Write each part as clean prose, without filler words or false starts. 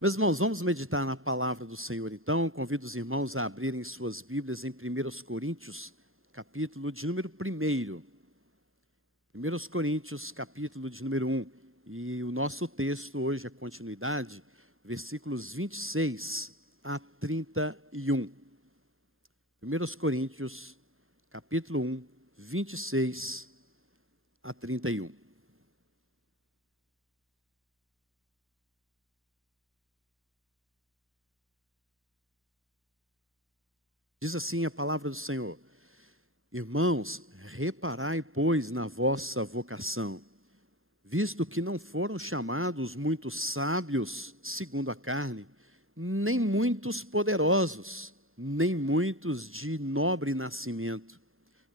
Meus irmãos, vamos meditar na palavra do Senhor então. Convido os irmãos a abrirem suas Bíblias em 1 Coríntios, capítulo de número 1. 1 Coríntios, capítulo de número 1. E o nosso texto hoje é continuidade, versículos 26 a 31. 1 Coríntios, capítulo 1, 26 a 31. Diz assim a palavra do Senhor: Irmãos, reparai, pois, na vossa vocação, visto que não foram chamados muitos sábios segundo a carne, nem muitos poderosos, nem muitos de nobre nascimento.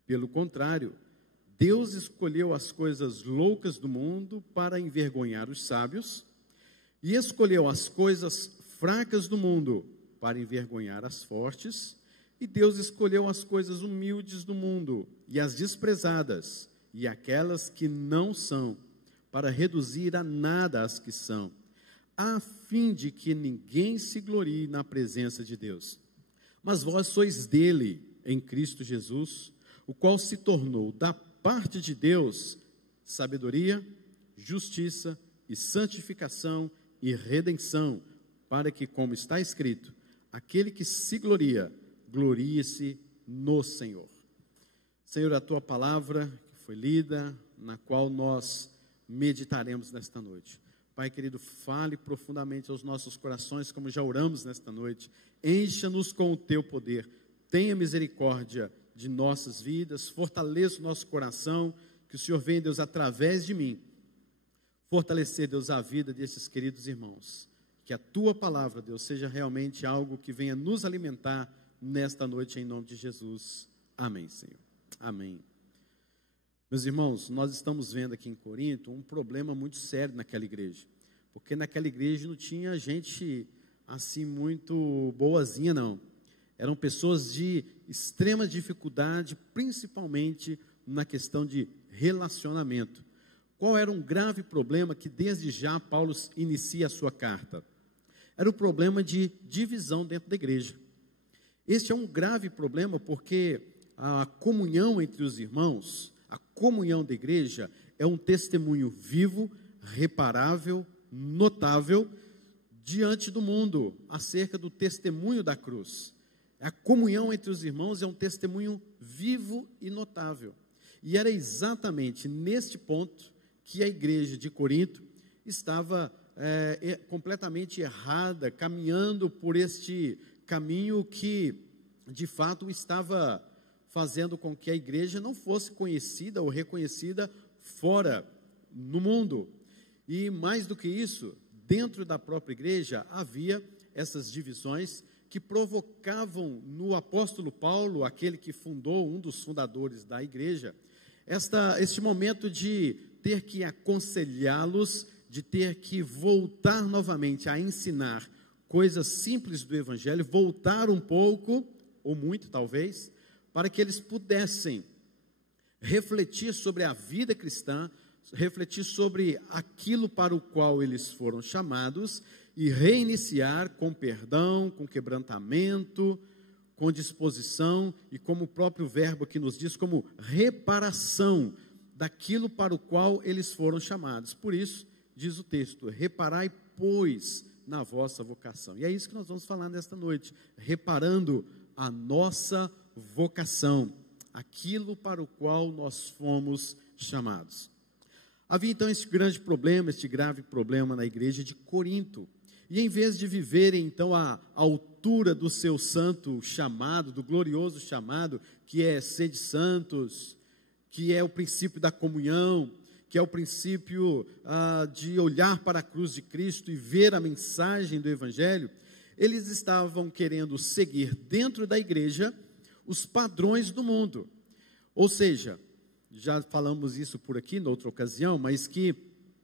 Pelo contrário, Deus escolheu as coisas loucas do mundo para envergonhar os sábios, e escolheu as coisas fracas do mundo para envergonhar as fortes. E Deus escolheu as coisas humildes do mundo, e as desprezadas, e aquelas que não são, para reduzir a nada as que são, a fim de que ninguém se glorie na presença de Deus. Mas vós sois dele, em Cristo Jesus, o qual se tornou da parte de Deus sabedoria, justiça e santificação e redenção, para que, como está escrito, aquele que se gloria, glorie-se no Senhor. Senhor, a tua palavra que foi lida, na qual nós meditaremos nesta noite. Pai querido, fale profundamente aos nossos corações, como já oramos nesta noite. Encha-nos com o teu poder. Tenha misericórdia de nossas vidas. Fortaleça o nosso coração. Que o Senhor venha, Deus, através de mim, fortalecer, Deus, a vida desses queridos irmãos. Que a tua palavra, Deus, seja realmente algo que venha nos alimentar nesta noite, em nome de Jesus. Amém, Senhor. Amém. Meus irmãos, nós estamos vendo aqui em Corinto um problema muito sério naquela igreja, porque naquela igreja não tinha gente assim muito boazinha, não. Eram pessoas de extrema dificuldade, principalmente na questão de relacionamento. Qual era um grave problema que desde já Paulo inicia a sua carta? Era o problema de divisão dentro da igreja. Este é um grave problema porque a comunhão entre os irmãos, a comunhão da igreja, é um testemunho vivo, reparável, notável, diante do mundo, acerca do testemunho da cruz. A comunhão entre os irmãos é um testemunho vivo e notável. E era exatamente neste ponto que a igreja de Corinto estava completamente errada, caminhando por este caminho que, de fato, estava fazendo com que a igreja não fosse conhecida ou reconhecida fora, no mundo. E mais do que isso, dentro da própria igreja, havia essas divisões que provocavam no apóstolo Paulo, aquele que fundou, um dos fundadores da igreja, este momento de ter que aconselhá-los, de ter que voltar novamente a ensinar coisas simples do Evangelho, voltar um pouco, ou muito talvez, para que eles pudessem refletir sobre a vida cristã, refletir sobre aquilo para o qual eles foram chamados e reiniciar com perdão, com quebrantamento, com disposição e como o próprio verbo aqui nos diz, como reparação daquilo para o qual eles foram chamados. Por isso, diz o texto, reparai, pois, na vossa vocação. E é isso que nós vamos falar nesta noite, reparando a nossa vocação, aquilo para o qual nós fomos chamados. Havia então esse grande problema, este grave problema na igreja de Corinto, e em vez de viverem então a altura do seu santo chamado, do glorioso chamado, que é sede santos, que é o princípio da comunhão, que é o princípio de olhar para a cruz de Cristo e ver a mensagem do Evangelho, eles estavam querendo seguir dentro da igreja os padrões do mundo. Ou seja, já falamos isso por aqui noutra ocasião, mas que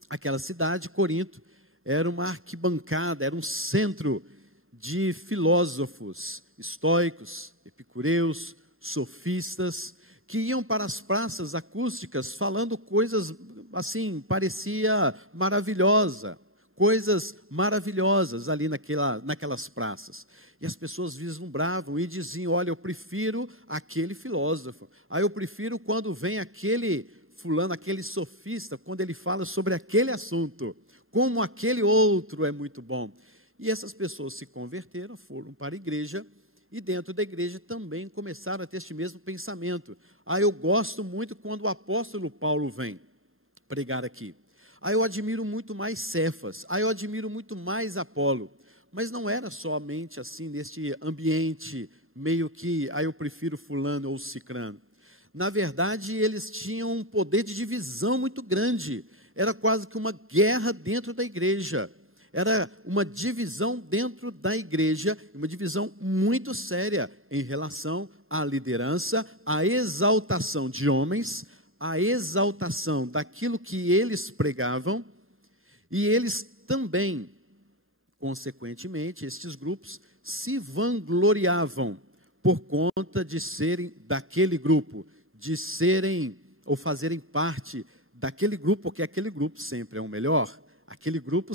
aquela cidade, Corinto, era uma arquibancada, era um centro de filósofos estoicos, epicureus, sofistas, que iam para as praças acústicas falando coisas assim, parecia maravilhosa, coisas maravilhosas ali naquelas praças. E as pessoas vislumbravam e diziam: olha, eu prefiro aquele filósofo. Eu prefiro quando vem aquele fulano, aquele sofista, quando ele fala sobre aquele assunto, como aquele outro é muito bom. E essas pessoas se converteram, foram para a igreja, e dentro da igreja também começaram a ter este mesmo pensamento. Eu gosto muito quando o apóstolo Paulo vem pregar aqui. Eu admiro muito mais Cefas. Eu admiro muito mais Apolo. Mas não era somente assim, neste ambiente meio que, eu prefiro fulano ou cicrano. Na verdade, eles tinham um poder de divisão muito grande. Era quase que uma guerra dentro da igreja. Era uma divisão dentro da igreja, uma divisão muito séria em relação à liderança, à exaltação de homens, à exaltação daquilo que eles pregavam, e eles também, consequentemente, estes grupos se vangloriavam por conta de serem daquele grupo, de serem ou fazerem parte daquele grupo, porque aquele grupo sempre é o melhor. Aquele grupo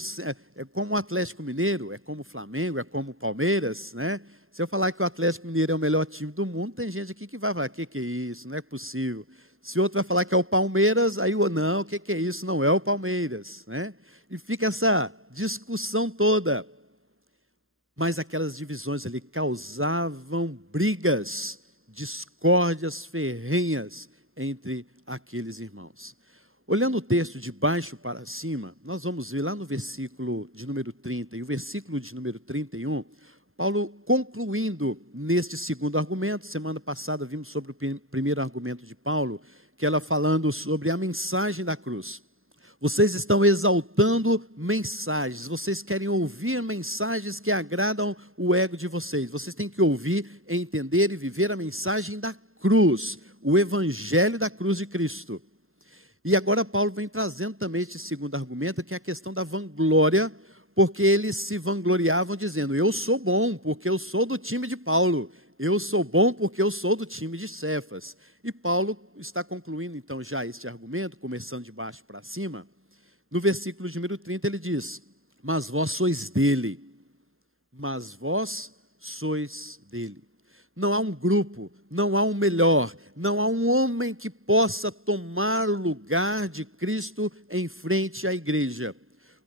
é como o Atlético Mineiro, é como o Flamengo, é como o Palmeiras, né? Se eu falar que o Atlético Mineiro é o melhor time do mundo, tem gente aqui que vai falar: que é isso, não é possível. Se outro vai falar que é o Palmeiras, aí não, o que é isso, não é o Palmeiras, né? E fica essa discussão toda. Mas aquelas divisões ali causavam brigas, discórdias ferrenhas entre aqueles irmãos. Olhando o texto de baixo para cima, nós vamos ver lá no versículo de número 30 e o versículo de número 31, Paulo concluindo neste segundo argumento. Semana passada vimos sobre o primeiro argumento de Paulo, que ela falando sobre a mensagem da cruz. Vocês estão exaltando mensagens, vocês querem ouvir mensagens que agradam o ego de vocês. Vocês têm que ouvir, entender e viver a mensagem da cruz, o evangelho da cruz de Cristo. E agora Paulo vem trazendo também este segundo argumento, que é a questão da vanglória, porque eles se vangloriavam dizendo: eu sou bom porque eu sou do time de Paulo, eu sou bom porque eu sou do time de Cefas. E Paulo está concluindo então já este argumento, começando de baixo para cima. No versículo de número 30 ele diz: mas vós sois dele, mas vós sois dele. Não há um grupo, não há um melhor, não há um homem que possa tomar o lugar de Cristo em frente à igreja.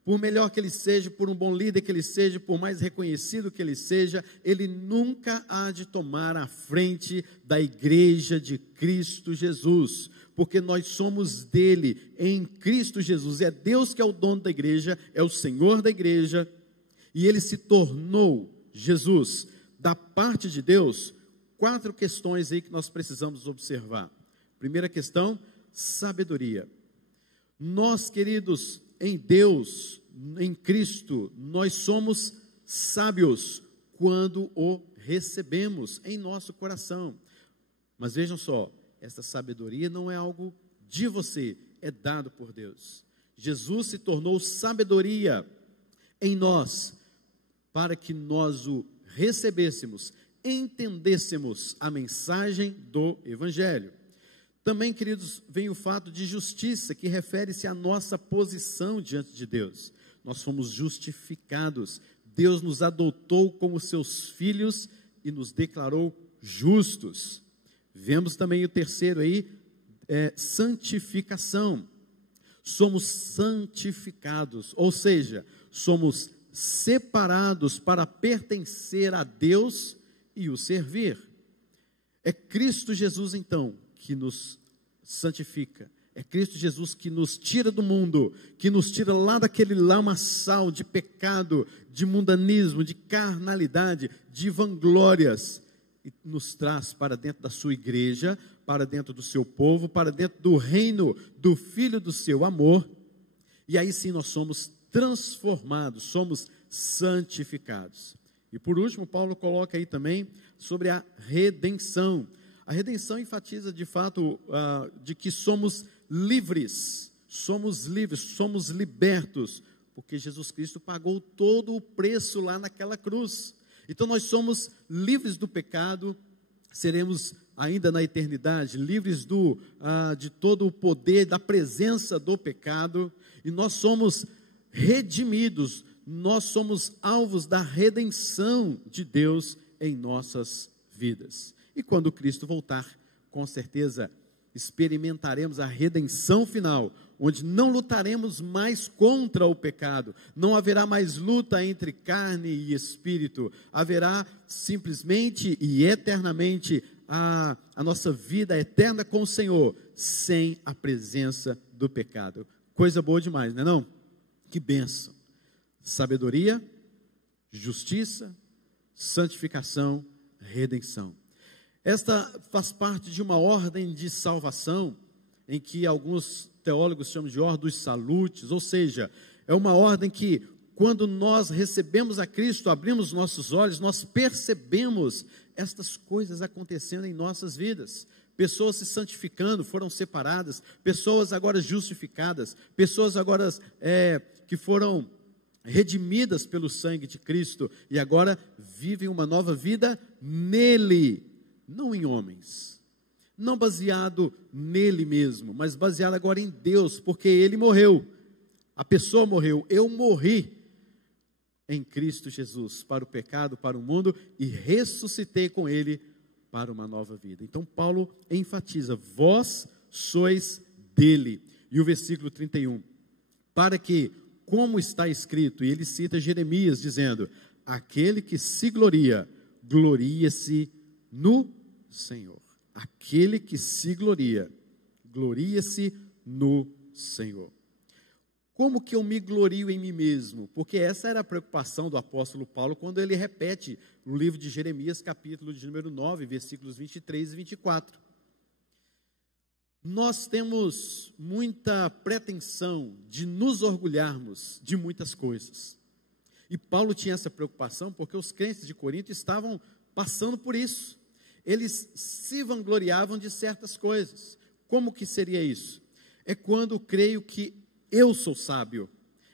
Por melhor que ele seja, por um bom líder que ele seja, por mais reconhecido que ele seja, ele nunca há de tomar a frente da igreja de Cristo Jesus, porque nós somos dele, em Cristo Jesus. É Deus que é o dono da igreja, é o Senhor da igreja, e ele se tornou Jesus. Da parte de Deus, 4 questões aí que nós precisamos observar. Primeira questão, sabedoria. Nós, queridos, em Deus, em Cristo, nós somos sábios quando o recebemos em nosso coração. Mas vejam só, essa sabedoria não é algo de você, é dado por Deus. Jesus se tornou sabedoria em nós, para que nós o recebêssemos, entendêssemos a mensagem do Evangelho. Também, queridos, vem o fato de justiça, que refere-se à nossa posição diante de Deus. Nós fomos justificados, Deus nos adotou como seus filhos e nos declarou justos. Vemos também o terceiro aí, santificação. Somos santificados, ou seja, somos separados para pertencer a Deus e o servir. É Cristo Jesus então que nos santifica, é Cristo Jesus que nos tira do mundo, que nos tira lá daquele lamaçal de pecado, de mundanismo, de carnalidade, de vanglórias, e nos traz para dentro da sua igreja, para dentro do seu povo, para dentro do reino do Filho do seu amor, e aí sim nós somos transformados, somos santificados. E por último, Paulo coloca aí também sobre a redenção. A redenção enfatiza de fato de que somos livres, somos libertos, porque Jesus Cristo pagou todo o preço lá naquela cruz. Então nós somos livres do pecado, seremos ainda na eternidade livres de todo o poder, da presença do pecado, e nós somos redimidos, nós somos alvos da redenção de Deus em nossas vidas. E quando Cristo voltar, com certeza experimentaremos a redenção final, onde não lutaremos mais contra o pecado, não haverá mais luta entre carne e espírito, haverá simplesmente e eternamente a nossa vida eterna com o Senhor, sem a presença do pecado. Coisa boa demais, não é não? Que bênção! Sabedoria, justiça, santificação, redenção. Esta faz parte de uma ordem de salvação, em que alguns teólogos chamam de ordem dos salutes, ou seja, é uma ordem que, quando nós recebemos a Cristo, abrimos nossos olhos, nós percebemos estas coisas acontecendo em nossas vidas. Pessoas se santificando, foram separadas, pessoas agora justificadas, pessoas agora que foram redimidas pelo sangue de Cristo, e agora vivem uma nova vida nele, não em homens, não baseado nele mesmo, mas baseado agora em Deus, porque ele morreu, a pessoa morreu, eu morri em Cristo Jesus, para o pecado, para o mundo, e ressuscitei com ele para uma nova vida. Então Paulo enfatiza, vós sois dele, e o versículo 31, para que, como está escrito, e ele cita Jeremias dizendo, aquele que se gloria, gloria-se no Senhor. Aquele que se gloria, gloria-se no Senhor. Como que eu me glorio em mim mesmo? Porque essa era a preocupação do apóstolo Paulo, quando ele repete no livro de Jeremias, capítulo de número 9, versículos 23 e 24. Nós temos muita pretensão de nos orgulharmos de muitas coisas. E Paulo tinha essa preocupação porque os crentes de Corinto estavam passando por isso. Eles se vangloriavam de certas coisas. Como que seria isso? É quando creio que eu sou sábio.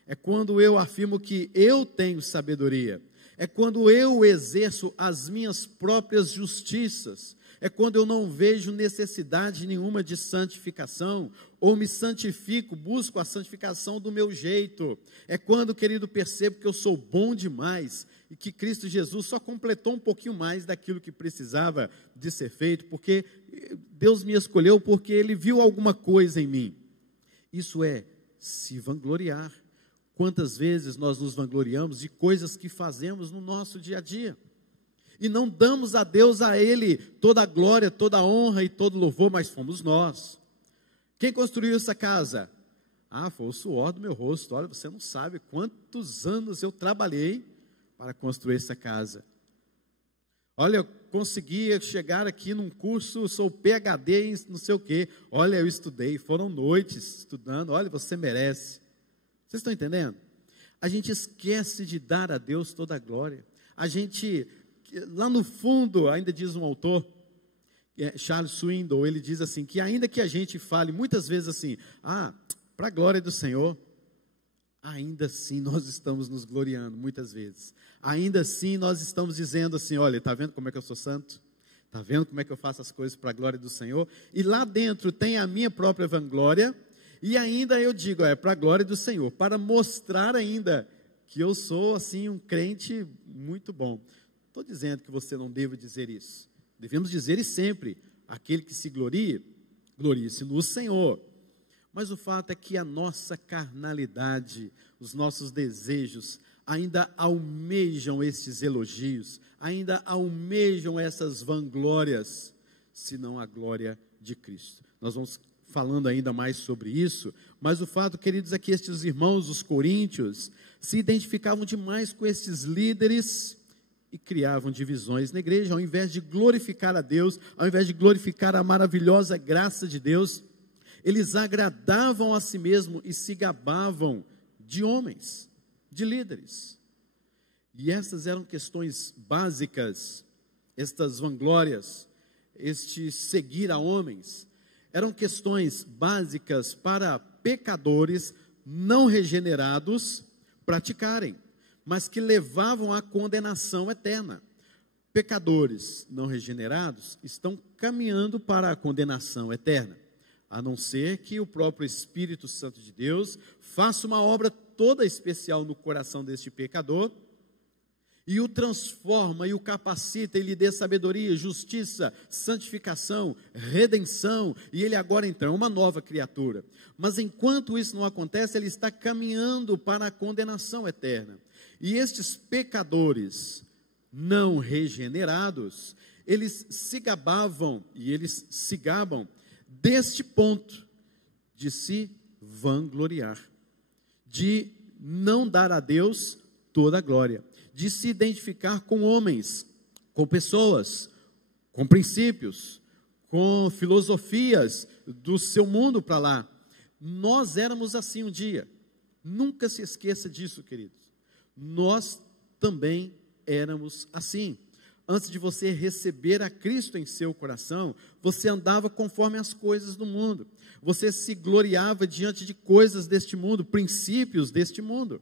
É quando eu afirmo que eu tenho sabedoria. É quando eu exerço as minhas próprias justiças. É quando eu não vejo necessidade nenhuma de santificação, ou me santifico, busco a santificação do meu jeito. É quando, querido, percebo que eu sou bom demais, e que Cristo Jesus só completou um pouquinho mais daquilo que precisava de ser feito, porque Deus me escolheu, porque Ele viu alguma coisa em mim. Isso é se vangloriar. Quantas vezes nós nos vangloriamos de coisas que fazemos no nosso dia a dia, e não damos a Deus, a Ele, toda a glória, toda a honra e todo louvor, mas fomos nós. Quem construiu essa casa? Foi o suor do meu rosto. Olha, você não sabe quantos anos eu trabalhei para construir essa casa. Olha, eu consegui chegar aqui num curso, sou PhD em não sei o quê. Olha, eu estudei, foram noites estudando. Olha, você merece. Vocês estão entendendo? A gente esquece de dar a Deus toda a glória. A gente, lá no fundo, ainda diz um autor, Charles Swindoll, ele diz assim, que ainda que a gente fale muitas vezes assim, para a glória do Senhor, ainda assim nós estamos nos gloriando muitas vezes. Ainda assim nós estamos dizendo assim, olha, está vendo como é que eu sou santo? Está vendo como é que eu faço as coisas para a glória do Senhor? E lá dentro tem a minha própria vanglória, e ainda eu digo, para a glória do Senhor, para mostrar ainda que eu sou assim um crente muito bom. Estou dizendo que você não deve dizer isso. Devemos dizer e sempre, aquele que se glorie, glorie-se no Senhor. Mas o fato é que a nossa carnalidade, os nossos desejos, ainda almejam esses elogios, ainda almejam essas vanglórias, senão a glória de Cristo. Nós vamos falando ainda mais sobre isso, mas o fato, queridos, é que estes irmãos, os coríntios, se identificavam demais com esses líderes e criavam divisões na igreja, ao invés de glorificar a Deus, ao invés de glorificar a maravilhosa graça de Deus, eles agradavam a si mesmos e se gabavam de homens, de líderes. E essas eram questões básicas, estas vanglórias, este seguir a homens, eram questões básicas para pecadores não regenerados praticarem, mas que levavam à condenação eterna. Pecadores não regenerados estão caminhando para a condenação eterna, a não ser que o próprio Espírito Santo de Deus faça uma obra toda especial no coração deste pecador, e o transforma, e o capacita, e lhe dê sabedoria, justiça, santificação, redenção, e ele agora então é uma nova criatura. Mas enquanto isso não acontece, ele está caminhando para a condenação eterna. E estes pecadores não regenerados, eles se gabavam, e eles se gabam deste ponto, de se vangloriar, de não dar a Deus toda a glória, de se identificar com homens, com pessoas, com princípios, com filosofias do seu mundo para lá. Nós éramos assim um dia, nunca se esqueça disso, queridos. Nós também éramos assim. Antes de você receber a Cristo em seu coração, você andava conforme as coisas do mundo, você se gloriava diante de coisas deste mundo, princípios deste mundo.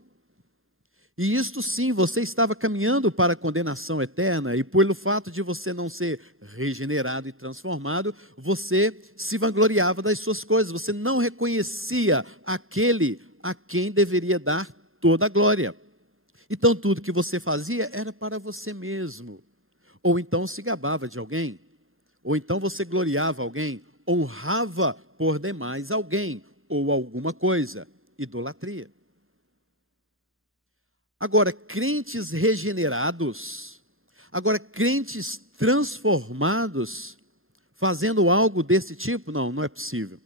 E isto sim, você estava caminhando para a condenação eterna, e pelo fato de você não ser regenerado e transformado, você se vangloriava das suas coisas, você não reconhecia aquele a quem deveria dar toda a glória. Então tudo que você fazia era para você mesmo, ou então se gabava de alguém, ou então você gloriava alguém, honrava por demais alguém, ou alguma coisa, idolatria. Agora, crentes regenerados, agora crentes transformados, fazendo algo desse tipo, não é possível.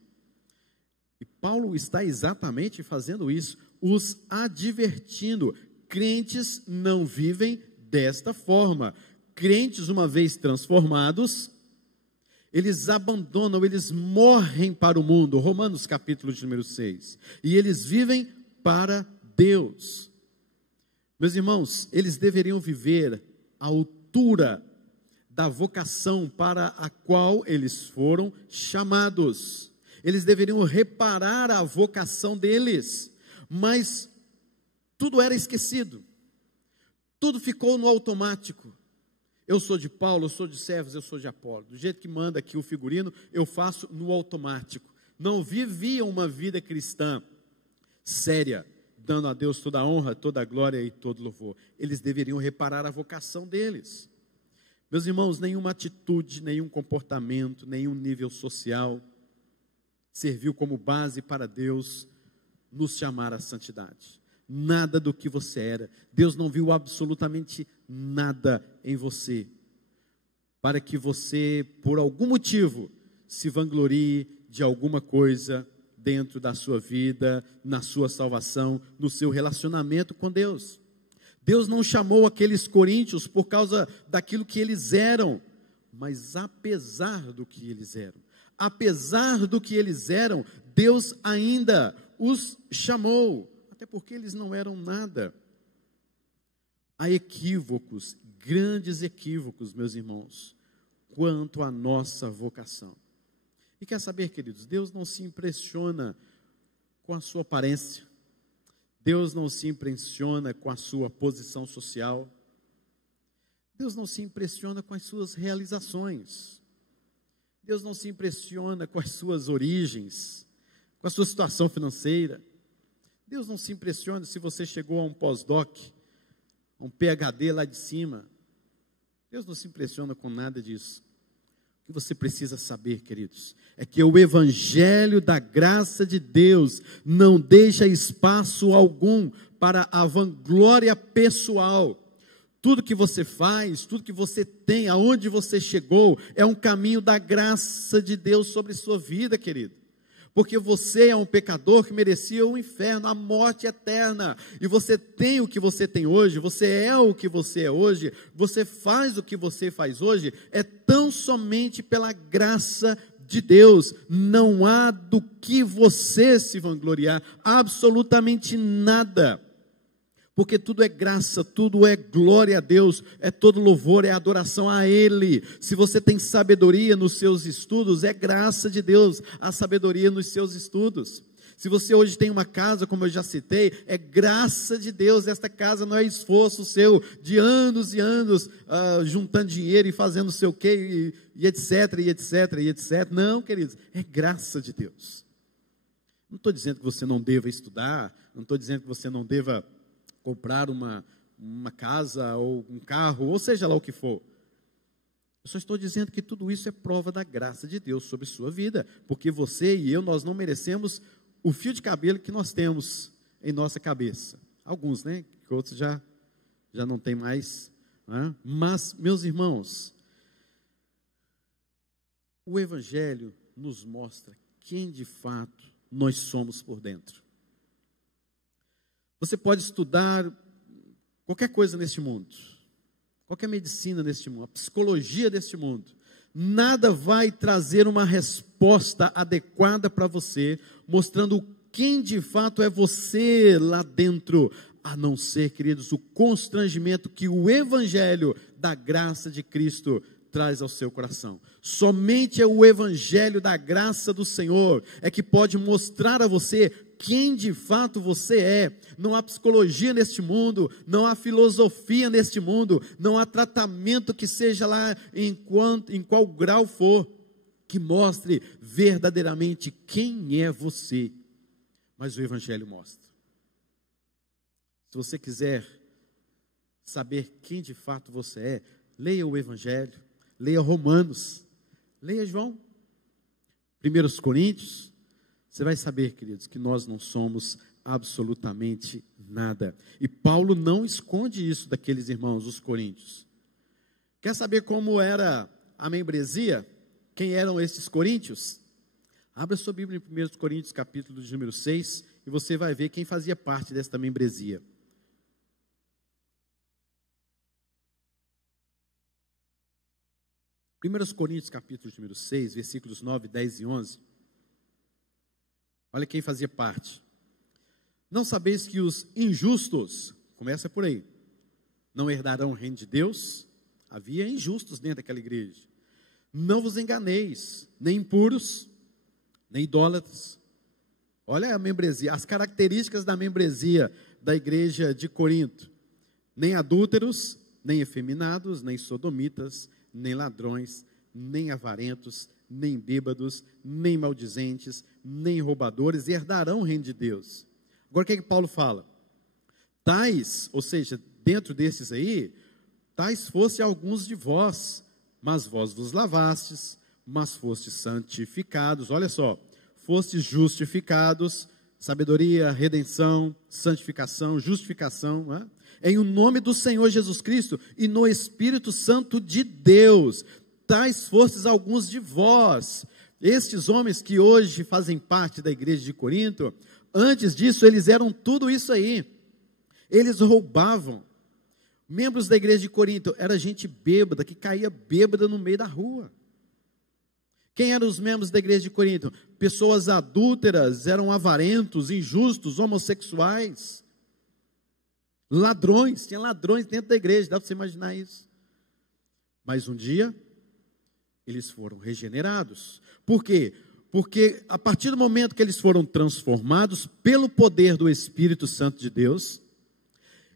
E Paulo está exatamente fazendo isso, os advertindo. Crentes não vivem desta forma. Crentes, uma vez transformados, eles abandonam, eles morrem para o mundo. Romanos capítulo de número 6. E eles vivem para Deus. Meus irmãos, eles deveriam viver à altura da vocação para a qual eles foram chamados. Eles deveriam reparar a vocação deles, mas tudo era esquecido. Tudo ficou no automático. Eu sou de Paulo, eu sou de Cefas, eu sou de Apolo. Do jeito que manda aqui o figurino, eu faço no automático. Não viviam uma vida cristã séria, dando a Deus toda a honra, toda a glória e todo louvor. Eles deveriam reparar a vocação deles. Meus irmãos, nenhuma atitude, nenhum comportamento, nenhum nível social serviu como base para Deus nos chamar à santidade. Nada do que você era. Deus não viu absolutamente nada em você para que você, por algum motivo, se vanglorie de alguma coisa dentro da sua vida, na sua salvação, no seu relacionamento com Deus. Deus não chamou aqueles coríntios por causa daquilo que eles eram, mas apesar do que eles eram, Deus ainda os chamou, até porque eles não eram nada. Há equívocos, grandes equívocos, meus irmãos, quanto à nossa vocação. E quer saber, queridos, Deus não se impressiona com a sua aparência, Deus não se impressiona com a sua posição social, Deus não se impressiona com as suas realizações, Deus não se impressiona com as suas origens, com a sua situação financeira, Deus não se impressiona se você chegou a um pós-doc, a um PhD lá de cima, Deus não se impressiona com nada disso. O que você precisa saber, queridos, é que o evangelho da graça de Deus não deixa espaço algum para a vanglória pessoal. Tudo que você faz, tudo que você tem, aonde você chegou, é um caminho da graça de Deus sobre sua vida, querido. Porque você é um pecador que merecia o inferno, a morte eterna. E você tem o que você tem hoje, você é o que você é hoje, você faz o que você faz hoje, é tão somente pela graça de Deus. Não há do que você se vangloriar, absolutamente nada. Porque tudo é graça, tudo é glória a Deus, é todo louvor, é adoração a Ele. Se você tem sabedoria nos seus estudos, é graça de Deus, a sabedoria nos seus estudos. Se você hoje tem uma casa, como eu já citei, é graça de Deus. Esta casa não é esforço seu de anos e anos juntando dinheiro e fazendo não sei o quê, e etc, e etc, e etc. Não, queridos, é graça de Deus. Não estou dizendo que você não deva estudar, não estou dizendo que você não deva comprar uma casa ou um carro, ou seja lá o que for. Eu só estou dizendo que tudo isso é prova da graça de Deus sobre sua vida, porque você e eu, nós não merecemos o fio de cabelo que nós temos em nossa cabeça. Alguns, né? Que outros já não tem mais. Né? Mas, meus irmãos, o Evangelho nos mostra quem de fato nós somos por dentro. Você pode estudar qualquer coisa neste mundo, qualquer medicina neste mundo, a psicologia deste mundo, nada vai trazer uma resposta adequada para você, mostrando quem de fato é você lá dentro, a não ser, queridos, o constrangimento que o Evangelho da graça de Cristo traz ao seu coração. Somente é o Evangelho da graça do Senhor é que pode mostrar a você quem de fato você é. Não há psicologia neste mundo, não há filosofia neste mundo, não há tratamento que seja lá em qual grau for, que mostre verdadeiramente quem é você. Mas o Evangelho mostra. Se você quiser saber quem de fato você é, leia o Evangelho, leia Romanos, leia João, 1 Coríntios, você vai saber, queridos, que nós não somos absolutamente nada. E Paulo não esconde isso daqueles irmãos, os coríntios. Quer saber como era a membresia? Quem eram esses coríntios? Abra sua Bíblia em 1 Coríntios, capítulo de número 6, e você vai ver quem fazia parte desta membresia. 1 Coríntios, capítulo de número 6, versículos 9, 10 e 11. Olha quem fazia parte. Não sabeis que os injustos, começa por aí, não herdarão o reino de Deus? Havia injustos dentro daquela igreja. Não vos enganeis, nem impuros, nem idólatras. Olha a membresia, as características da membresia da igreja de Corinto. Nem adúlteros, nem efeminados, nem sodomitas, nem ladrões, nem avarentos, nem bêbados, nem maldizentes, nem roubadores, herdarão o reino de Deus. Agora o que Paulo fala? Tais, ou seja, dentro desses aí, tais fossem alguns de vós, mas vós vos lavastes, mas fostes santificados, olha só, fostes justificados, sabedoria, redenção, santificação, justificação, né? Em o nome do Senhor Jesus Cristo e no Espírito Santo de Deus, tais fostes alguns de vós. Estes homens que hoje fazem parte da igreja de Corinto, antes disso eles eram tudo isso aí, eles roubavam. Membros da igreja de Corinto, era gente bêbada, que caía bêbada no meio da rua. Quem eram os membros da igreja de Corinto? Pessoas adúlteras, eram avarentos, injustos, homossexuais, ladrões, tinha ladrões dentro da igreja, dá para você imaginar isso. Mas um dia, eles foram regenerados. Por quê? Porque a partir do momento que eles foram transformados pelo poder do Espírito Santo de Deus,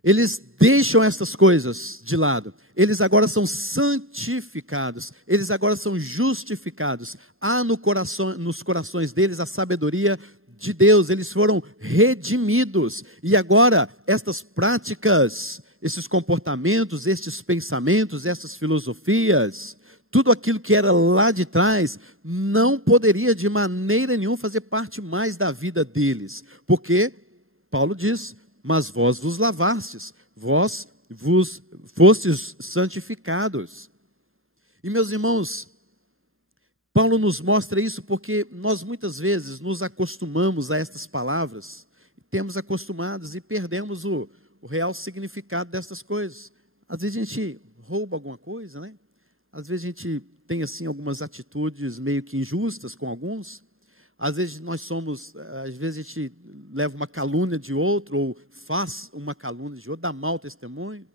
eles deixam essas coisas de lado, eles agora são santificados, eles agora são justificados, há nos corações deles a sabedoria de Deus, eles foram redimidos, e agora estas práticas, esses comportamentos, estes pensamentos, essas filosofias, tudo aquilo que era lá de trás, não poderia de maneira nenhuma fazer parte mais da vida deles, porque Paulo diz: mas vós vos lavastes, vós vos fostes santificados. E meus irmãos, Paulo nos mostra isso porque nós muitas vezes nos acostumamos a estas palavras, temos acostumados e perdemos o real significado dessas coisas. Às vezes a gente rouba alguma coisa, né? Às vezes a gente tem assim algumas atitudes meio que injustas com alguns. Às vezes às vezes a gente leva uma calúnia de outro, ou faz uma calúnia de outro, dá mau testemunho.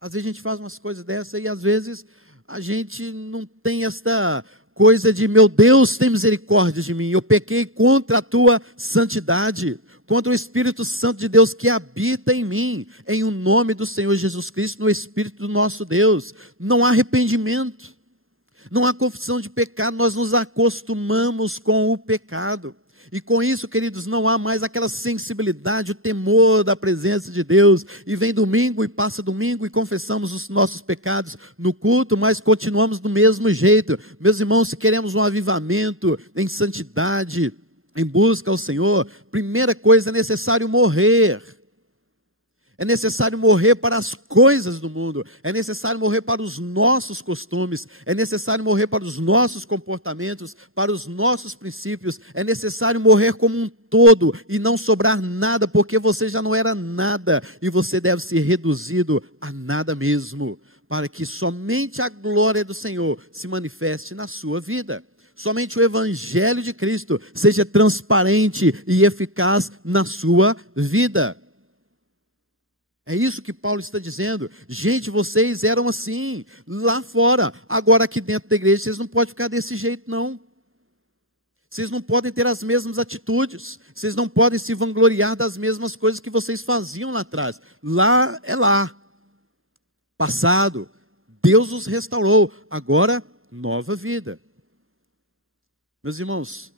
Às vezes a gente faz umas coisas dessas e às vezes a gente não tem esta coisa de: meu Deus, tem misericórdia de mim, eu pequei contra a tua santidade, contra o Espírito Santo de Deus que habita em mim, em o nome do Senhor Jesus Cristo, no Espírito do nosso Deus. Não há arrependimento. Não há confissão de pecado, nós nos acostumamos com o pecado. E com isso, queridos, não há mais aquela sensibilidade, o temor da presença de Deus. E vem domingo e passa domingo e confessamos os nossos pecados no culto, mas continuamos do mesmo jeito. Meus irmãos, se queremos um avivamento em santidade, em busca ao Senhor, primeira coisa, é necessário morrer. É necessário morrer para as coisas do mundo, é necessário morrer para os nossos costumes, é necessário morrer para os nossos comportamentos, para os nossos princípios, é necessário morrer como um todo e não sobrar nada, porque você já não era nada e você deve ser reduzido a nada mesmo, para que somente a glória do Senhor se manifeste na sua vida. Somente o Evangelho de Cristo seja transparente e eficaz na sua vida. É isso que Paulo está dizendo. Gente, vocês eram assim, lá fora. Agora aqui dentro da igreja, vocês não podem ficar desse jeito não. Vocês não podem ter as mesmas atitudes. Vocês não podem se vangloriar das mesmas coisas que vocês faziam lá atrás. Lá é lá. Passado. Deus os restaurou. Agora, nova vida. Meus irmãos,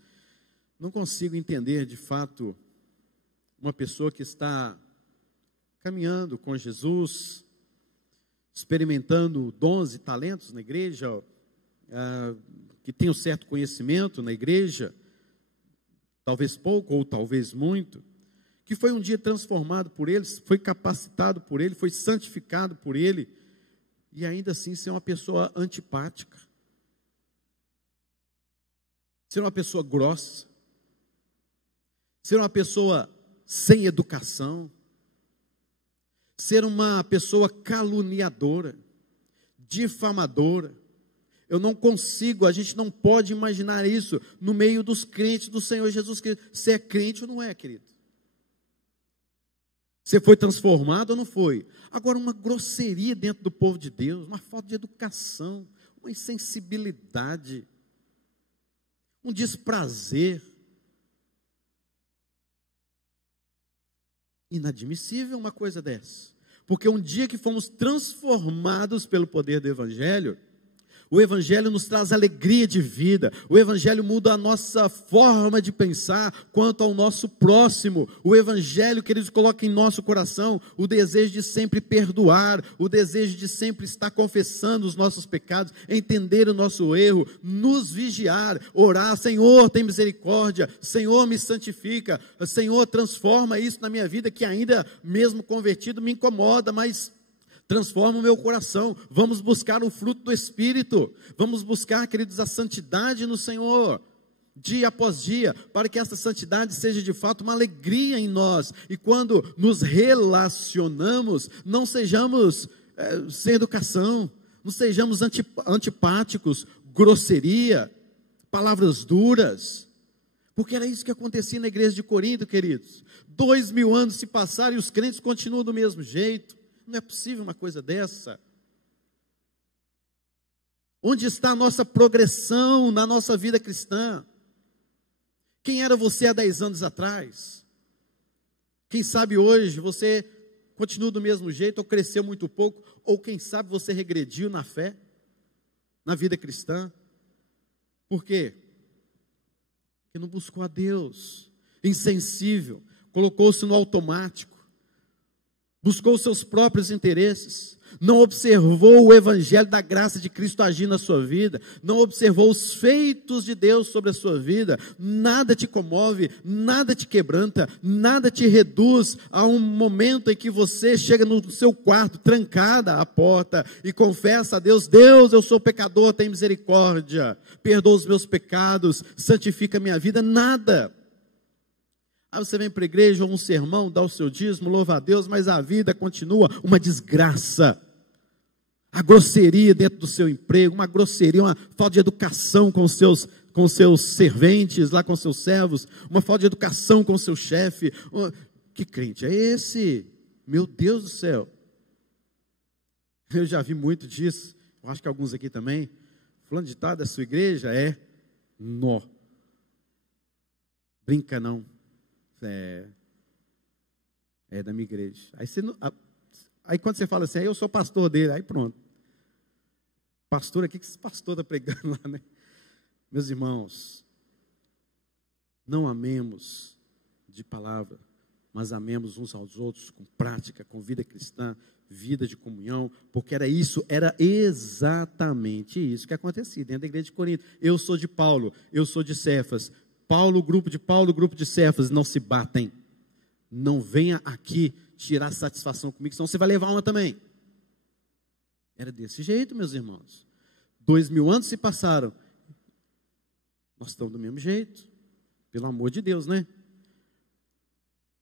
não consigo entender de fato uma pessoa que está caminhando com Jesus, experimentando dons e talentos na igreja, que tem um certo conhecimento na igreja, talvez pouco ou talvez muito, que foi um dia transformado por ele, foi capacitado por ele, foi santificado por ele, e ainda assim ser uma pessoa antipática, ser uma pessoa grossa, ser uma pessoa sem educação, ser uma pessoa caluniadora, difamadora. Eu não consigo, a gente não pode imaginar isso no meio dos crentes do Senhor Jesus Cristo. Você é crente ou não é, querido? Você foi transformado ou não foi? Agora, uma grosseria dentro do povo de Deus, uma falta de educação, uma insensibilidade, um desprazer. Inadmissível uma coisa dessa, porque um dia que fomos transformados pelo poder do Evangelho, o Evangelho nos traz alegria de vida, o Evangelho muda a nossa forma de pensar quanto ao nosso próximo, o Evangelho, queridos, coloca em nosso coração o desejo de sempre perdoar, o desejo de sempre estar confessando os nossos pecados, entender o nosso erro, nos vigiar, orar, Senhor, tem misericórdia, Senhor, me santifica, Senhor, transforma isso na minha vida, que ainda mesmo convertido me incomoda, mas transforma o meu coração. Vamos buscar o fruto do Espírito, vamos buscar, queridos, a santidade no Senhor, dia após dia, para que essa santidade seja de fato uma alegria em nós, e quando nos relacionamos, não sejamos sem educação, não sejamos antipáticos, grosseria, palavras duras, porque era isso que acontecia na igreja de Corinto, queridos. 2000 anos se passaram e os crentes continuam do mesmo jeito. Não é possível uma coisa dessa. Onde está a nossa progressão na nossa vida cristã? Quem era você há 10 anos atrás? Quem sabe hoje você continua do mesmo jeito, ou cresceu muito pouco, ou quem sabe você regrediu na fé, na vida cristã. Por quê? Porque não buscou a Deus, insensível, colocou-se no automático, buscou seus próprios interesses, não observou o Evangelho da graça de Cristo agir na sua vida, não observou os feitos de Deus sobre a sua vida. Nada te comove, nada te quebranta, nada te reduz a um momento em que você chega no seu quarto, trancada a porta, e confessa a Deus: Deus, eu sou pecador, tem misericórdia, perdoa os meus pecados, santifica a minha vida. Nada. Aí você vem para a igreja, ou um sermão, dá o seu dízimo, louva a Deus, mas a vida continua uma desgraça. A grosseria dentro do seu emprego, uma grosseria, uma falta de educação com seus serventes, lá com seus servos, uma falta de educação com seu chefe. Que crente é esse? Meu Deus do céu. Eu já vi muito disso, eu acho que alguns aqui também. Fulano de tal da sua igreja nó. Brinca não. É da minha igreja. Aí quando você fala assim, eu sou pastor dele, aí pronto. Pastor aqui, que esse pastor está pregando lá, né? Meus irmãos, Não amemos de palavra, mas amemos uns aos outros com prática, com vida cristã, vida de comunhão, porque era exatamente isso que acontecia dentro da igreja de Corinto. Eu sou de Paulo, eu sou de Cefas. Paulo, grupo de Cefas, não se batem. Não venha aqui tirar satisfação comigo, senão você vai levar uma também. Era desse jeito, meus irmãos. 2000 anos se passaram. Nós estamos do mesmo jeito. Pelo amor de Deus, né?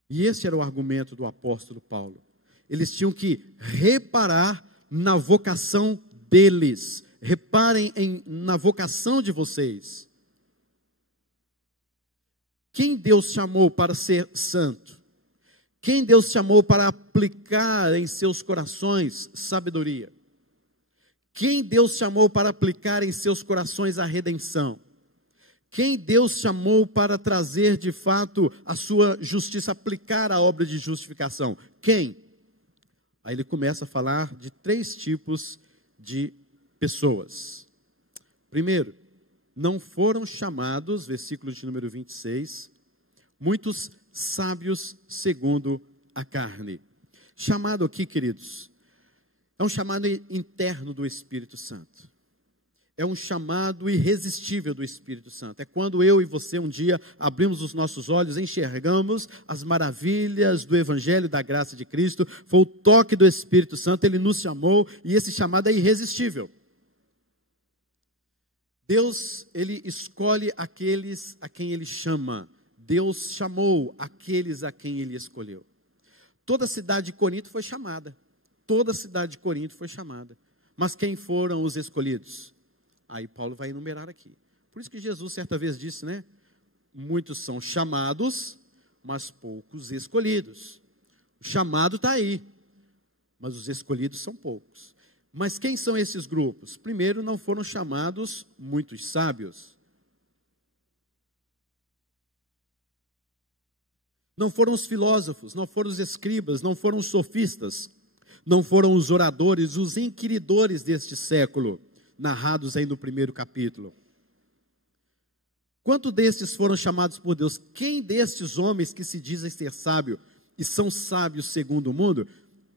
E esse era o argumento do apóstolo Paulo. Eles tinham que reparar na vocação deles. Reparem na vocação de vocês. Quem Deus chamou para ser santo? Quem Deus chamou para aplicar em seus corações sabedoria? Quem Deus chamou para aplicar em seus corações a redenção? Quem Deus chamou para trazer de fato a sua justiça, aplicar a obra de justificação? Quem? Aí ele começa a falar de 3 tipos de pessoas. Primeiro, não foram chamados, versículo de número 26, muitos sábios segundo a carne. Chamado aqui, queridos, é um chamado interno do Espírito Santo. É um chamado irresistível do Espírito Santo. É quando eu e você um dia abrimos os nossos olhos, enxergamos as maravilhas do Evangelho da graça de Cristo. Foi o toque do Espírito Santo, Ele nos chamou e esse chamado é irresistível. Deus, Ele escolhe aqueles a quem Ele chama. Deus chamou aqueles a quem Ele escolheu. Toda a cidade de Corinto foi chamada. Toda a cidade de Corinto foi chamada. Mas quem foram os escolhidos? Aí Paulo vai enumerar aqui. Por isso que Jesus certa vez disse, né? Muitos são chamados, mas poucos escolhidos. O chamado está aí, mas os escolhidos são poucos. Mas quem são esses grupos? Primeiro, não foram chamados muitos sábios. Não foram os filósofos, não foram os escribas, não foram os sofistas, não foram os oradores, os inquiridores deste século, narrados aí no primeiro capítulo. Quantos destes foram chamados por Deus? Quem destes homens que se dizem ser sábio e são sábios segundo o mundo,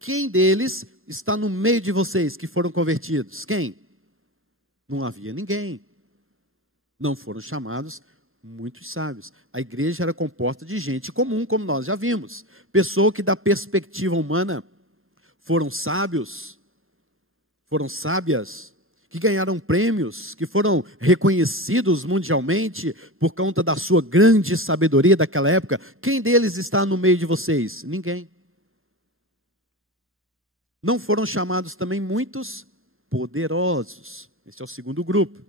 quem deles está no meio de vocês que foram convertidos? Quem? Não havia ninguém. Não foram chamados muitos sábios. A igreja era composta de gente comum, como nós já vimos. Pessoas que da perspectiva humana foram sábios, foram sábias, que ganharam prêmios, que foram reconhecidos mundialmente por conta da sua grande sabedoria daquela época. Quem deles está no meio de vocês? Ninguém. Não foram chamados também muitos poderosos. Esse é o segundo grupo.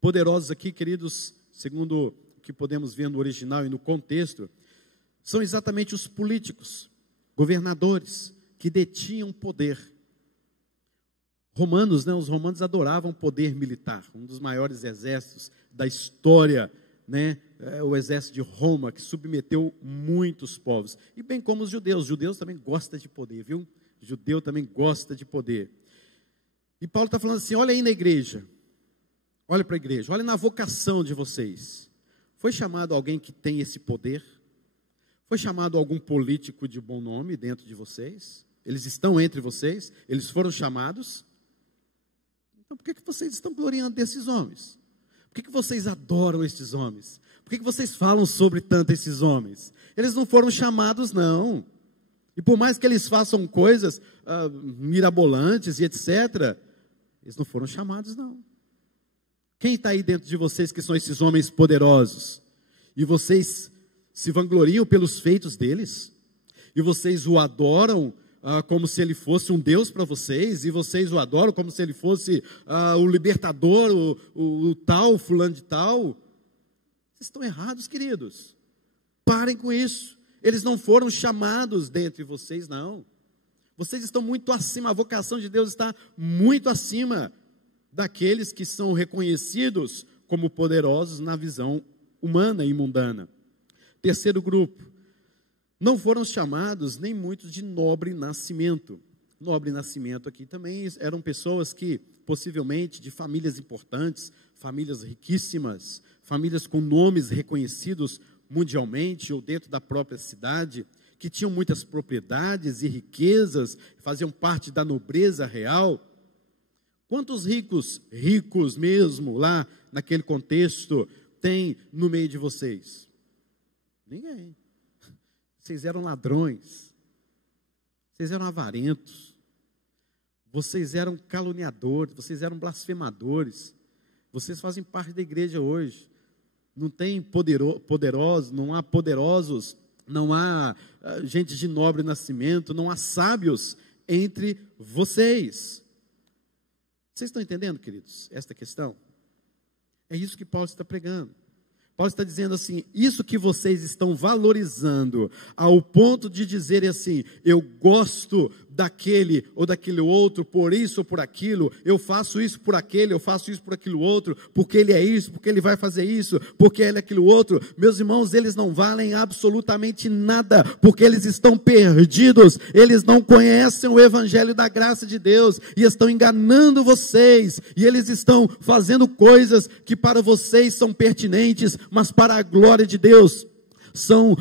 Poderosos aqui, queridos, segundo o que podemos ver no original e no contexto, são exatamente os políticos, governadores, que detinham poder. Romanos, né, os romanos adoravam poder militar, um dos maiores exércitos da história, né, o exército de Roma, que submeteu muitos povos, e bem como os judeus também gostam de poder, viu? Judeu também gosta de poder. E Paulo está falando assim, olha aí na igreja, olha para a igreja, olha na vocação de vocês. Foi chamado alguém que tem esse poder? Foi chamado algum político de bom nome dentro de vocês? Eles estão entre vocês? Eles foram chamados? Então por que vocês estão gloriando desses homens? Por que vocês adoram esses homens? Por que vocês falam sobre tanto esses homens? Eles não foram chamados, não. E por mais que eles façam coisas mirabolantes e etc., eles não foram chamados, não. Quem está aí dentro de vocês que são esses homens poderosos? E vocês se vangloriam pelos feitos deles? E vocês o adoram como se ele fosse um Deus para vocês? E vocês o adoram como se ele fosse o libertador, o tal, fulano de tal? Vocês estão errados, queridos. Parem com isso. Eles não foram chamados dentre vocês, não. Vocês estão muito acima, a vocação de Deus está muito acima daqueles que são reconhecidos como poderosos na visão humana e mundana. Terceiro grupo, não foram chamados nem muitos de nobre nascimento. Nobre nascimento aqui também eram pessoas que, possivelmente, de famílias importantes, famílias riquíssimas, famílias com nomes reconhecidos mundialmente ou dentro da própria cidade, que tinham muitas propriedades e riquezas, faziam parte da nobreza real. Quantos ricos mesmo, lá naquele contexto, tem no meio de vocês? Ninguém. Vocês eram ladrões, vocês eram avarentos, vocês eram caluniadores, vocês eram blasfemadores, vocês fazem parte da igreja hoje. Não tem poderosos, não há poderosos, não há gente de nobre nascimento, não há sábios entre vocês. Vocês estão entendendo, queridos, esta questão? É isso que Paulo está pregando. Paulo está dizendo assim, isso que vocês estão valorizando, ao ponto de dizerem assim, eu gosto daquele ou daquele outro, por isso ou por aquilo, eu faço isso por aquele, eu faço isso por aquilo outro, porque ele é isso, porque ele vai fazer isso, porque ele é aquilo outro. Meus irmãos, eles não valem absolutamente nada, porque eles estão perdidos, eles não conhecem o evangelho da graça de Deus, e estão enganando vocês, e eles estão fazendo coisas que para vocês são pertinentes, mas para a glória de Deus são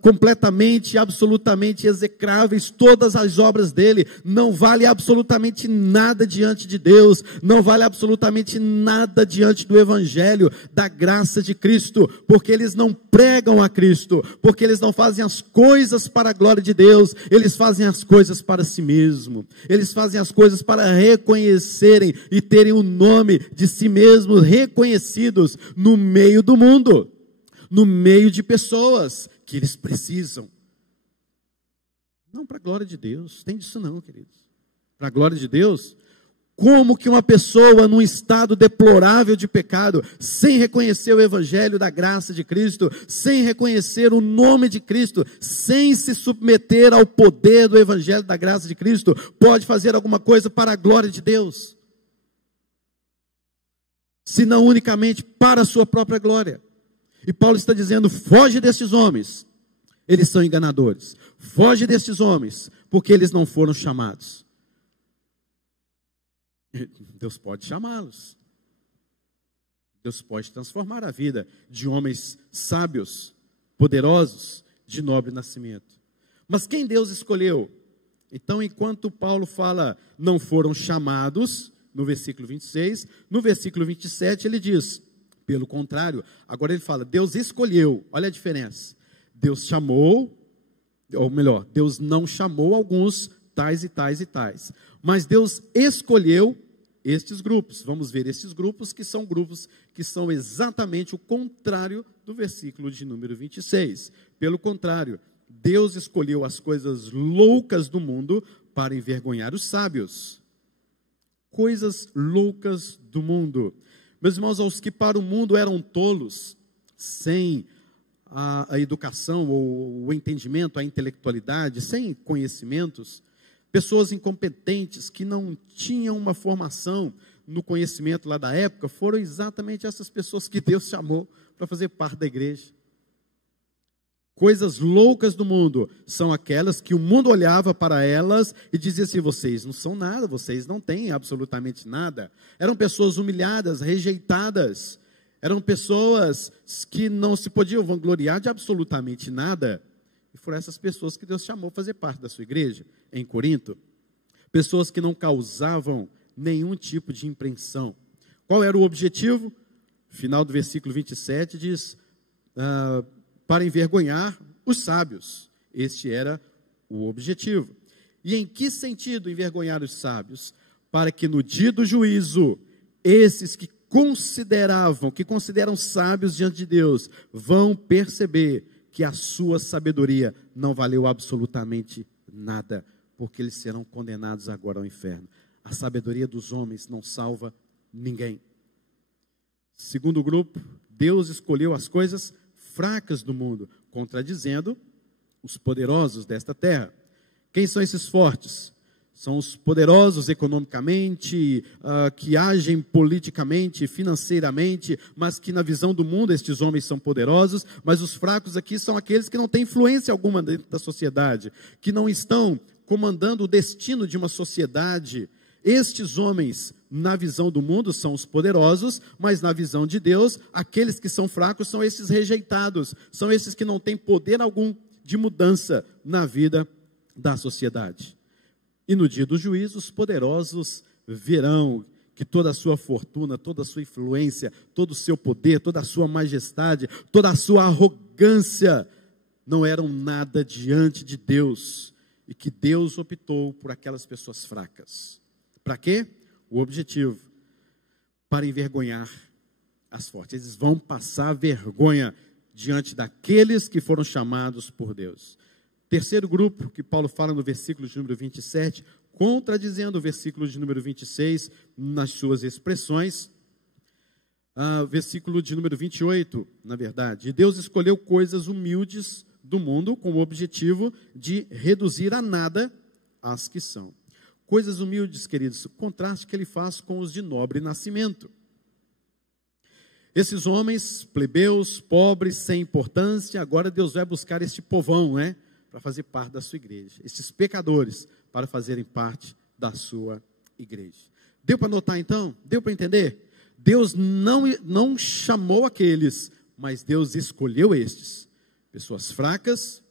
completamente, absolutamente execráveis. Todas as obras dele não vale absolutamente nada diante de Deus, não vale absolutamente nada diante do evangelho da graça de Cristo, porque eles não pregam a Cristo, porque eles não fazem as coisas para a glória de Deus, eles fazem as coisas para si mesmo, eles fazem as coisas para reconhecerem e terem o nome de si mesmos reconhecidos no meio do mundo, no meio de pessoas que eles precisam. Não para a glória de Deus, tem disso não, queridos. Para a glória de Deus, como que uma pessoa num estado deplorável de pecado, sem reconhecer o evangelho da graça de Cristo, sem reconhecer o nome de Cristo, sem se submeter ao poder do evangelho da graça de Cristo, pode fazer alguma coisa para a glória de Deus? Se não unicamente para a sua própria glória. E Paulo está dizendo, foge desses homens, eles são enganadores. Foge desses homens, porque eles não foram chamados. Deus pode chamá-los. Deus pode transformar a vida de homens sábios, poderosos, de nobre nascimento. Mas quem Deus escolheu? Então, enquanto Paulo fala, não foram chamados, no versículo 26, no versículo 27 ele diz, pelo contrário, agora ele fala, Deus escolheu, olha a diferença. Deus chamou, ou melhor, Deus não chamou alguns tais e tais e tais. Mas Deus escolheu estes grupos. Vamos ver estes grupos que são exatamente o contrário do versículo de número 26. Pelo contrário, Deus escolheu as coisas loucas do mundo para envergonhar os sábios. Coisas loucas do mundo. Meus irmãos, aos que para o mundo eram tolos, sem a educação ou o entendimento, a intelectualidade, sem conhecimentos, pessoas incompetentes que não tinham uma formação no conhecimento lá da época, foram exatamente essas pessoas que Deus chamou para fazer parte da igreja. Coisas loucas do mundo são aquelas que o mundo olhava para elas e dizia assim, vocês não são nada, vocês não têm absolutamente nada. Eram pessoas humilhadas, rejeitadas, eram pessoas que não se podiam vangloriar de absolutamente nada. E foram essas pessoas que Deus chamou a fazer parte da sua igreja, em Corinto. Pessoas que não causavam nenhum tipo de impressão. Qual era o objetivo? Final do versículo 27 diz, para envergonhar os sábios. Este era o objetivo. E em que sentido envergonhar os sábios? Para que no dia do juízo, esses que consideram sábios diante de Deus, vão perceber que a sua sabedoria não valeu absolutamente nada, porque eles serão condenados agora ao inferno. A sabedoria dos homens não salva ninguém. Segundo grupo, Deus escolheu as coisas fracas do mundo, contradizendo os poderosos desta terra. Quem são esses fortes? São os poderosos economicamente, que agem politicamente, financeiramente, mas que na visão do mundo estes homens são poderosos, mas os fracos aqui são aqueles que não têm influência alguma dentro da sociedade, que não estão comandando o destino de uma sociedade. Estes homens na visão do mundo, são os poderosos, mas na visão de Deus, aqueles que são fracos são esses rejeitados, são esses que não têm poder algum de mudança na vida da sociedade. E no dia do juízo, os poderosos verão que toda a sua fortuna, toda a sua influência, todo o seu poder, toda a sua majestade, toda a sua arrogância não eram nada diante de Deus, e que Deus optou por aquelas pessoas fracas. Para quê? O objetivo, para envergonhar as fortes. Eles vão passar vergonha diante daqueles que foram chamados por Deus. Terceiro grupo que Paulo fala no versículo de número 27, contradizendo o versículo de número 26 nas suas expressões. Versículo de número 28, na verdade. Deus escolheu coisas humildes do mundo com o objetivo de reduzir a nada as que são. Coisas humildes, queridos, o contraste que ele faz com os de nobre nascimento. Esses homens, plebeus, pobres, sem importância, agora Deus vai buscar este povão, né? Para fazer parte da sua igreja. Esses pecadores, para fazerem parte da sua igreja. Deu para notar então? Deu para entender? Deus não chamou aqueles, mas Deus escolheu estes. Pessoas fracas,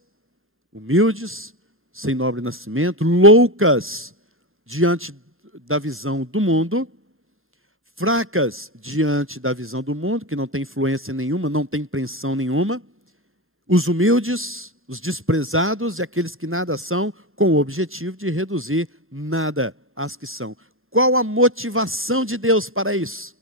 humildes, sem nobre nascimento, loucas diante da visão do mundo, fracas diante da visão do mundo, que não tem influência nenhuma, não tem impressão nenhuma, os humildes, os desprezados e aqueles que nada são, com o objetivo de reduzir nada às que são. Qual a motivação de Deus para isso?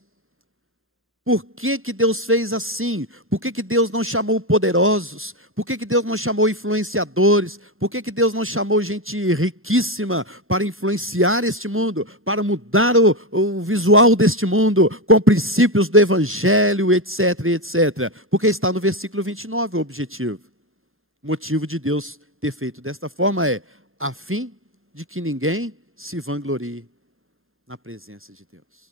Por que que Deus fez assim? Por que que Deus não chamou poderosos? Por que que Deus não chamou influenciadores? Por que que Deus não chamou gente riquíssima para influenciar este mundo? Para mudar o visual deste mundo com princípios do evangelho, etc, etc. Porque está no versículo 29 o objetivo. O motivo de Deus ter feito desta forma é a fim de que ninguém se vanglorie na presença de Deus.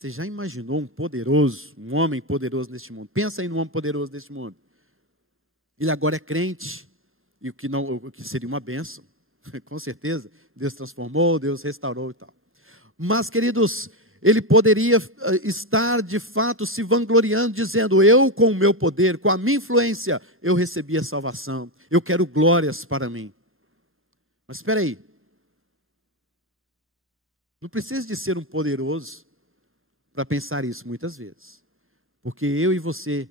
Você já imaginou um homem poderoso neste mundo? Pensa aí num homem poderoso neste mundo. Ele agora é crente, e o que seria uma bênção, com certeza. Deus transformou, Deus restaurou e tal. Mas, queridos, ele poderia estar de fato se vangloriando, dizendo: eu com o meu poder, com a minha influência, eu recebi a salvação, eu quero glórias para mim. Mas espera aí, não precisa de ser um poderoso para pensar isso muitas vezes, porque eu e você,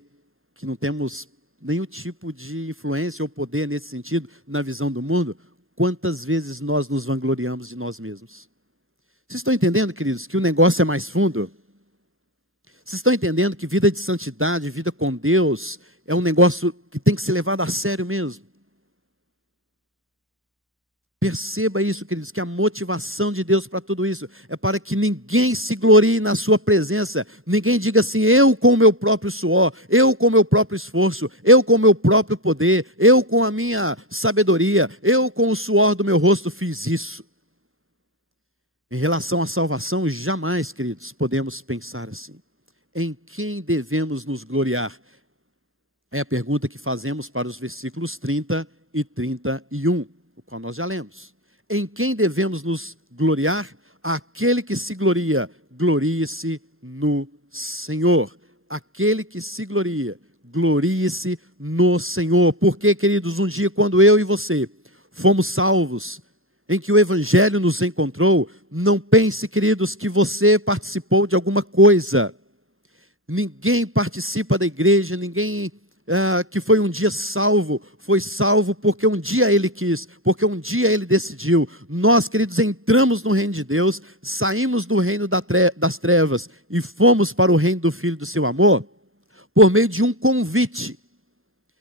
que não temos nenhum tipo de influência ou poder nesse sentido, na visão do mundo, quantas vezes nós nos vangloriamos de nós mesmos? Vocês estão entendendo, queridos, que o negócio é mais fundo? Vocês estão entendendo que vida de santidade, vida com Deus, é um negócio que tem que ser levado a sério mesmo? Perceba isso, queridos, que a motivação de Deus para tudo isso é para que ninguém se glorie na sua presença, ninguém diga assim: eu com o meu próprio suor, eu com o meu próprio esforço, eu com o meu próprio poder, eu com a minha sabedoria, eu com o suor do meu rosto fiz isso. Em relação à salvação, jamais, queridos, podemos pensar assim. Em quem devemos nos gloriar? É a pergunta que fazemos para os versículos 30 e 31. O qual nós já lemos. Em quem devemos nos gloriar? Aquele que se gloria, glorie-se no Senhor. Aquele que se gloria, glorie-se no Senhor. Porque, queridos, um dia quando eu e você fomos salvos, em que o Evangelho nos encontrou, não pense, queridos, que você participou de alguma coisa. Ninguém participa da igreja, ninguém que foi um dia salvo, foi salvo porque um dia ele quis, porque um dia ele decidiu. Nós, queridos, entramos no reino de Deus, saímos do reino das trevas e fomos para o reino do Filho do seu amor, por meio de um convite.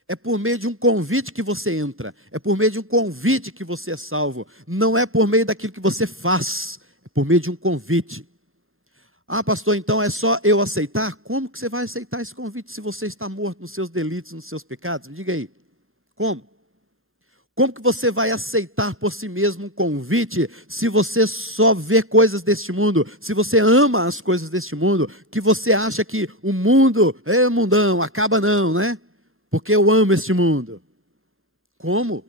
É por meio de um convite que você entra, é por meio de um convite que você é salvo, não é por meio daquilo que você faz, é por meio de um convite. Ah, pastor, então é só eu aceitar? Como que você vai aceitar esse convite se você está morto nos seus delitos, nos seus pecados? Me diga aí, como? Como que você vai aceitar por si mesmo um convite se você só vê coisas deste mundo, se você ama as coisas deste mundo, que você acha que o mundo é mundão, acaba não, né? Porque eu amo este mundo. Como?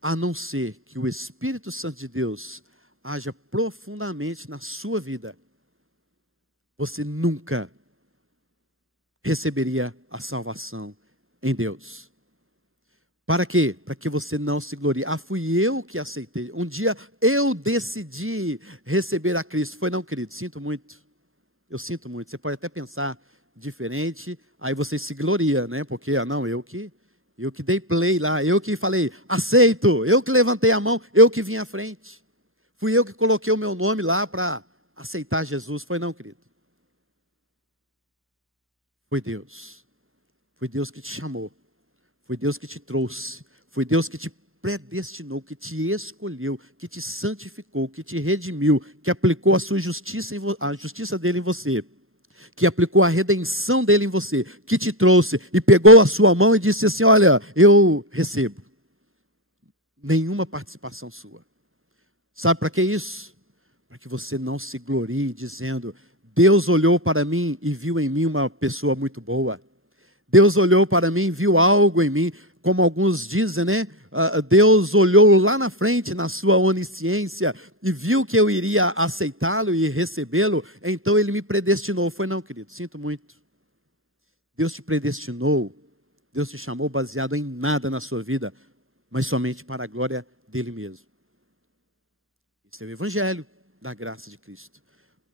A não ser que o Espírito Santo de Deus haja profundamente na sua vida você nunca receberia a salvação em Deus. Para quê? Para que você não se glorie. Fui eu que aceitei. Um dia eu decidi receber a Cristo. Foi não, querido? Sinto muito. Eu sinto muito. Você pode até pensar diferente, aí você se gloria, né? Porque, não, eu que dei play lá, eu que falei, aceito, eu que levantei a mão, eu que vim à frente. Fui eu que coloquei o meu nome lá para aceitar Jesus. Foi não, querido? Foi Deus. Foi Deus que te chamou. Foi Deus que te trouxe. Foi Deus que te predestinou, que te escolheu, que te santificou, que te redimiu, que aplicou a sua justiça, a justiça dele em você, que aplicou a redenção dele em você, que te trouxe e pegou a sua mão e disse assim, olha, eu recebo. Nenhuma participação sua. Sabe para que isso? Para que você não se glorie dizendo, Deus olhou para mim e viu em mim uma pessoa muito boa. Deus olhou para mim e viu algo em mim, como alguns dizem, né? Deus olhou lá na frente, na sua onisciência, e viu que eu iria aceitá-lo e recebê-lo, então ele me predestinou. Foi não, querido? Sinto muito. Deus te predestinou, Deus te chamou baseado em nada na sua vida, mas somente para a glória dele mesmo. Esse é o evangelho da graça de Cristo.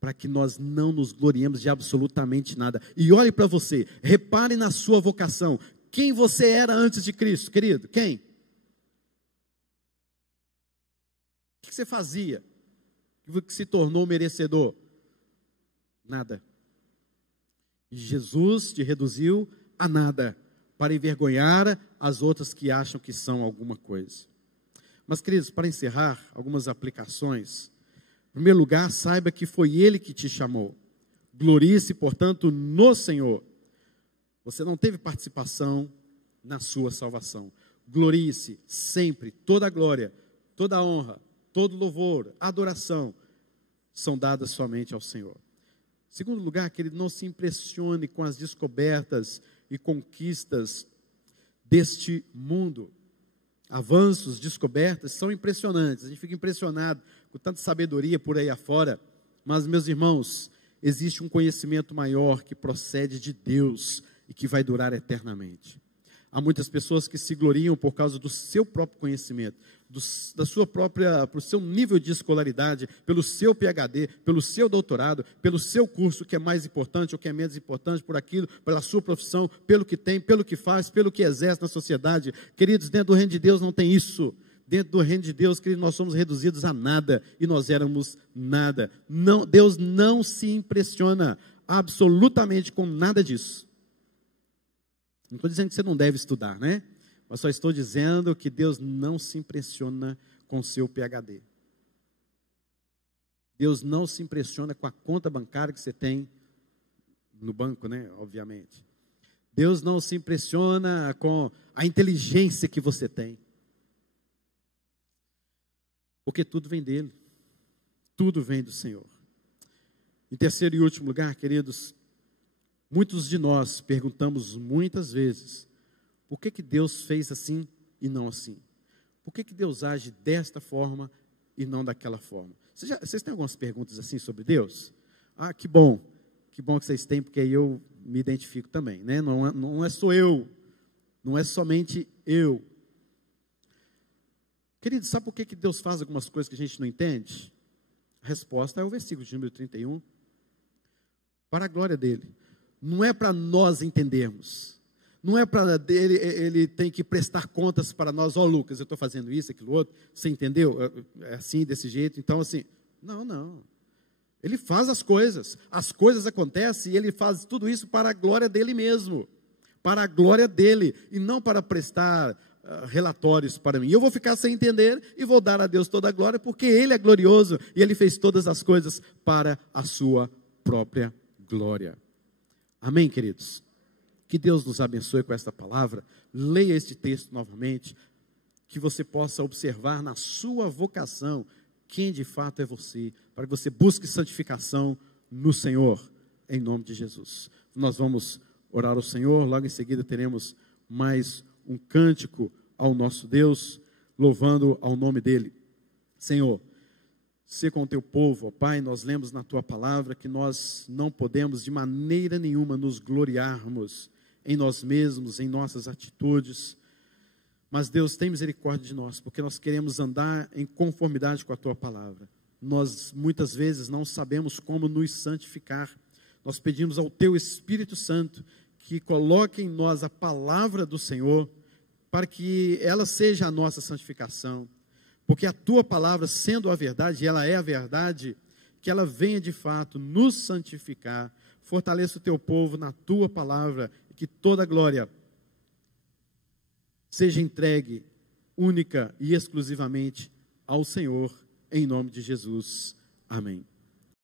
Para que nós não nos gloriemos de absolutamente nada. E olhe para você, repare na sua vocação. Quem você era antes de Cristo, querido? Quem? O que você fazia? Que se tornou merecedor? Nada. E Jesus te reduziu a nada, para envergonhar as outras que acham que são alguma coisa. Mas, queridos, para encerrar, algumas aplicações. Em primeiro lugar, saiba que foi Ele que te chamou. Glorie-se, portanto, no Senhor. Você não teve participação na sua salvação. Glorie-se sempre, toda a glória, toda a honra, todo louvor, adoração, são dadas somente ao Senhor. Em segundo lugar, querido, não se impressione com as descobertas e conquistas deste mundo. Avanços, descobertas, são impressionantes, a gente fica impressionado com tanta sabedoria por aí afora, mas, meus irmãos, existe um conhecimento maior que procede de Deus e que vai durar eternamente. Há muitas pessoas que se gloriam por causa do seu próprio conhecimento, pelo seu nível de escolaridade, pelo seu PhD, pelo seu doutorado, pelo seu curso, que é mais importante ou que é menos importante, por aquilo, pela sua profissão, pelo que tem, pelo que faz, pelo que exerce na sociedade. Queridos, dentro do reino de Deus não tem isso. Dentro do reino de Deus, queridos, nós somos reduzidos a nada e nós éramos nada. Não, Deus não se impressiona absolutamente com nada disso. Não estou dizendo que você não deve estudar, né? Mas só estou dizendo que Deus não se impressiona com o seu PhD. Deus não se impressiona com a conta bancária que você tem no banco, né? Obviamente. Deus não se impressiona com a inteligência que você tem. Porque tudo vem dele. Tudo vem do Senhor. Em terceiro e último lugar, queridos, muitos de nós perguntamos muitas vezes, por que Deus fez assim e não assim? Por que Deus age desta forma e não daquela forma? Vocês têm algumas perguntas assim sobre Deus? Que bom que vocês têm, porque aí eu me identifico também, né? Não é só eu, não é somente eu. Querido, sabe por que Deus faz algumas coisas que a gente não entende? A resposta é o versículo de número 31. Para a glória dele. Não é para nós entendermos. Não é para ele tem que prestar contas para nós. Lucas, eu estou fazendo isso, aquilo outro. Você entendeu? É assim, desse jeito. Então, assim, não. Ele faz as coisas acontecem e ele faz tudo isso para a glória dele mesmo. Para a glória dele e não para prestar relatórios para mim. Eu vou ficar sem entender e vou dar a Deus toda a glória porque ele é glorioso e ele fez todas as coisas para a sua própria glória. Amém, queridos? Que Deus nos abençoe com esta palavra. Leia este texto novamente, que você possa observar na sua vocação quem de fato é você, para que você busque santificação no Senhor, em nome de Jesus. Nós vamos orar ao Senhor, logo em seguida teremos mais um cântico ao nosso Deus, louvando ao nome dele. Senhor, ser com o teu povo, ó Pai. Nós lemos na tua palavra que nós não podemos de maneira nenhuma nos gloriarmos em nós mesmos, em nossas atitudes. Mas Deus, tem misericórdia de nós, porque nós queremos andar em conformidade com a tua palavra. Nós muitas vezes não sabemos como nos santificar. Nós pedimos ao teu Espírito Santo que coloque em nós a palavra do Senhor, para que ela seja a nossa santificação. Porque a tua palavra, sendo a verdade, e ela é a verdade, que ela venha de fato nos santificar. Fortaleça o teu povo na tua palavra, e que toda a glória seja entregue única e exclusivamente ao Senhor, em nome de Jesus. Amém.